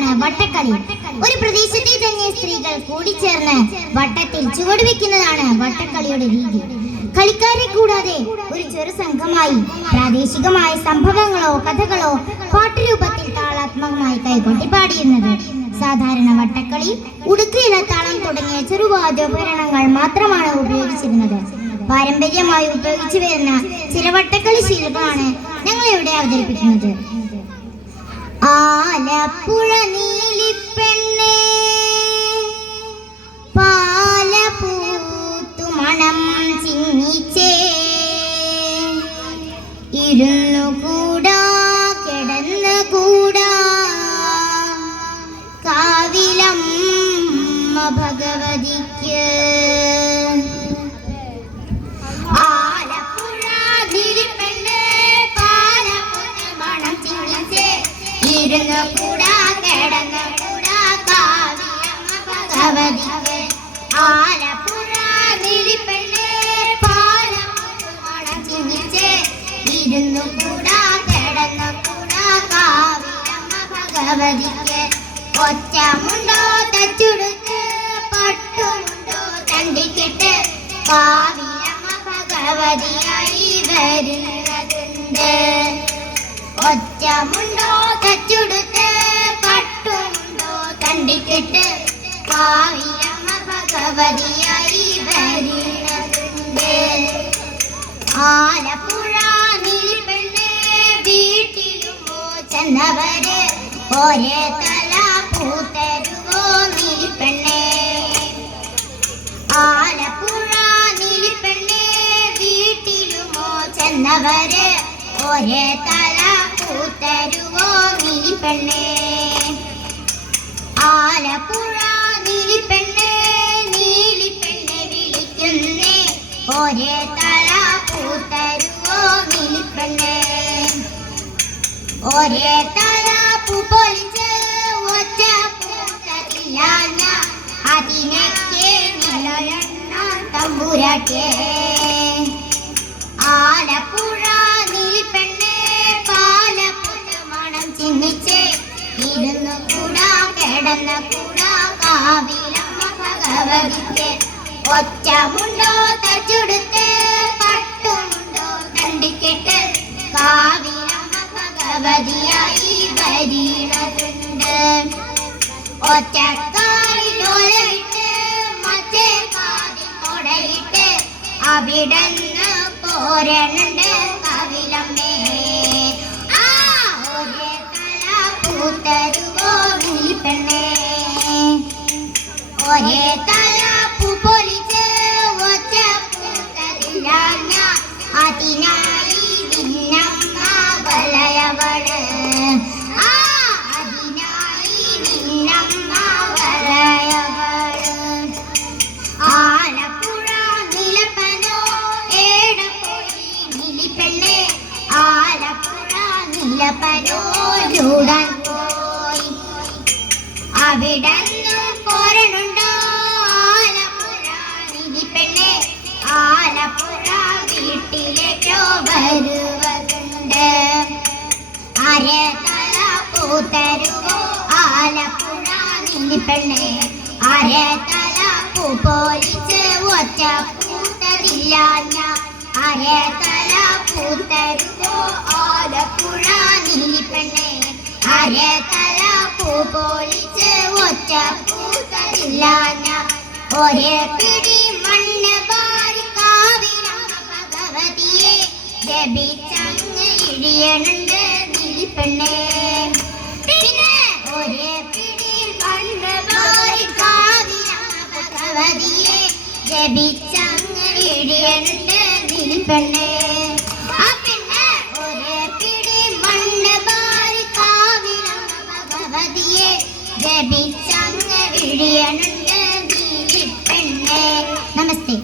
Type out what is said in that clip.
കളിയാണ് വട്ടക്കളി. ഒരു പ്രദേശത്തെ തന്നെ സ്ത്രീകൾ കൂടിച്ചേർന്ന് വട്ടത്തിൽ ചുവടുവെക്കുന്നതാണ് വട്ടക്കളിയുടെ രീതി. കളിക്കാരെ കൂടാതെ ഒരു ചെറു സംഘമായി പ്രാദേശികമായ സംഭവങ്ങളോ കഥകളോ പാട്ടുരൂപത്തിൽ താളാത്മകമായി കൈകൊട്ടി പാടിയിരുന്നത്. സാധാരണ വട്ടക്കളി ഉടുക്കയില, താളം തുടങ്ങിയ ചെറുവാദ്യോപകരണങ്ങൾ മാത്രമാണ് ഉപയോഗിച്ചിരുന്നത്. പാരമ്പര്യമായി ഉപയോഗിച്ചു വരുന്ന ചില വട്ടക്കളി ശീലങ്ങളാണ് ഞങ്ങൾ ഇവിടെ അവതരിപ്പിക്കുന്നത്. ആലപ്പുഴ നീലിപ്പെണ്ണേ പാലപൂത്തു മണം ചിന്നിച്ചേ ഇരുന്നു കൂടാ കിടന്നു കൂടാ കാവിലമ്മ ഭഗവതിക്ക്. ആലപ്പുഴ നീലിപ്പെണ്ണേ പാലപൂത്തു മണം ചിന്നിച്ചേ ഇരുന്നു കൂടാ കിടന്നു കൂടാ കാവിലമ്മ ഭഗവതിക്ക്. ആലപ്പുഴ നീലിപ്പെണ്ണേ പാലപൂത്തു മണം ചിന്നിച്ചേ ഇരുന്നു കൂടാ കിടന്നു കൂടാ കാവിലമ്മ ഭഗവതിക്ക്. ഒറ്റമുണ്ടോ തച്ചുടുത്ത് പട്ടുമുണ്ടോ തണ്ടിക്കിട്ട് കാവിലമ്മ ഭഗവതിയായി വരുന്നതുണ്ട്. ഒറ്റമുണ്ടോ തച്ചുടുത്ത് പട്ടുമുണ്ടോ തണ്ടിക്കിട്ട് കാവിലമ്മ ഭഗവതിയായി വരുന്നതുണ്ട്. ആലപ്പുഴ നീലിപ്പെണ്ണേ വീട്ടിലുമോ ചെന്നവര് ഒരേ തല പൂത്തരുവോ നീലിപ്പെണ്ണേ. ആലപ്പുഴ നീലിപ്പെണ്ണേ വീട്ടിലുമോ ചെന്നവര് ഒരേ തല പൂത്തരുവോ നീലിപ്പെണ്ണേ. ആലപ്പുഴ നീലിപ്പെണ്ണേ നീലിപ്പെണ്ണെ വിളിക്കുന്നേ ഒരേ തല പൂത്തരുവോ നീലിപ്പെണ്ണേ. ഒരേ തല പൂ പൊലിച്ച് ഒറ്റ പൂത്തതില്ല അതിനൊക്കെ നിലയെണ്ണ തമ്പുരാട്ടേ. ആലപ്പുഴ നീലിപ്പെണ്ണേ പാലപ്പൂത്തു മണം ചിന്നിച്ചേ ഇരുന്നു കൂടാ കിടന്നു കൂടാ കാവിലമ്മ ഭഗവതിക്ക്. ഒറ്റമുണ്ടോ തച്ചുടുത്ത് പട്ടുമുണ്ടോ തണ്ടിക്കിട്ട് കാവിലമ്മ ഭഗവതിയായി വരുന്നതുണ്ട്. ഒറ്റക്കാലിലോലയിട്ട് മറ്റേ കാതിൽ കൊടയിട്ട് അവിടന്ന് പോരണുണ്ട് കാവിലമ്മേ. ഒരേ തല പൂത്തരുവോ നീലിപ്പെണ്ണേ. ഒരേ തല പൂ പൊലിച്ച് ഒറ്റ പൂത്തതില്ല അതിനായി നിന്നമ്മ വലയവള്. അതിനായി നിന്നമ്മ വലയവള്. ആലപ്പുഴ നീലപ്പനോ ഏടപ്പോയി നീലിപ്പെണ്ണേ. ആലപ്പുഴ നീലപ്പനോ ചൂടാൻ പോയി അവിടന്നു പോരണുണ്ടോ ആലപ്പുഴ നീലിപ്പെണ്ണേ. ആലപ്പുഴ വീട്ടിലേക്കോ വരുവതുണ്ട്. അരേ തല പൂത്തരുവോ ആലപ്പുഴ നീലിപ്പെണ്ണേ. അരേ തല പൂ പൊലിച്ച് ഒറ്റ പൂത്തതില്ല അരേ തല പൂത്തരുവോ ആലപ്പുഴ നീലിപ്പെണ്ണേ. അരേ തല പൂ പൊലിച്ച് ഒറ്റ പൂത്തതില്ല ഒരേ പിടി മണ്ണ് പാരി കാവിലമ്മ ഭഗവതിയെ ജപിച്ചങ്ങ് ഇഴിയണുണ്ട് നീലിപ്പെണ്ണേ. പിന്നെ ഒരേ പിടി മണ്ണ് പാരി കാവിലമ്മ ഭഗവതിയെ ജപിച്ചങ്ങ് ഇഴിയണുണ്ട് നീലിപ്പെണ്ണേ. പിന്നെ ഒരേ പിടി മണ്ണ് പാരി കാവിലമ്മ ഭഗവതിയെ ജപിച്ചങ്ങ് ഇഴിയണുണ്ട് നീലിപ്പെണ്ണേ. നമസ്തേ.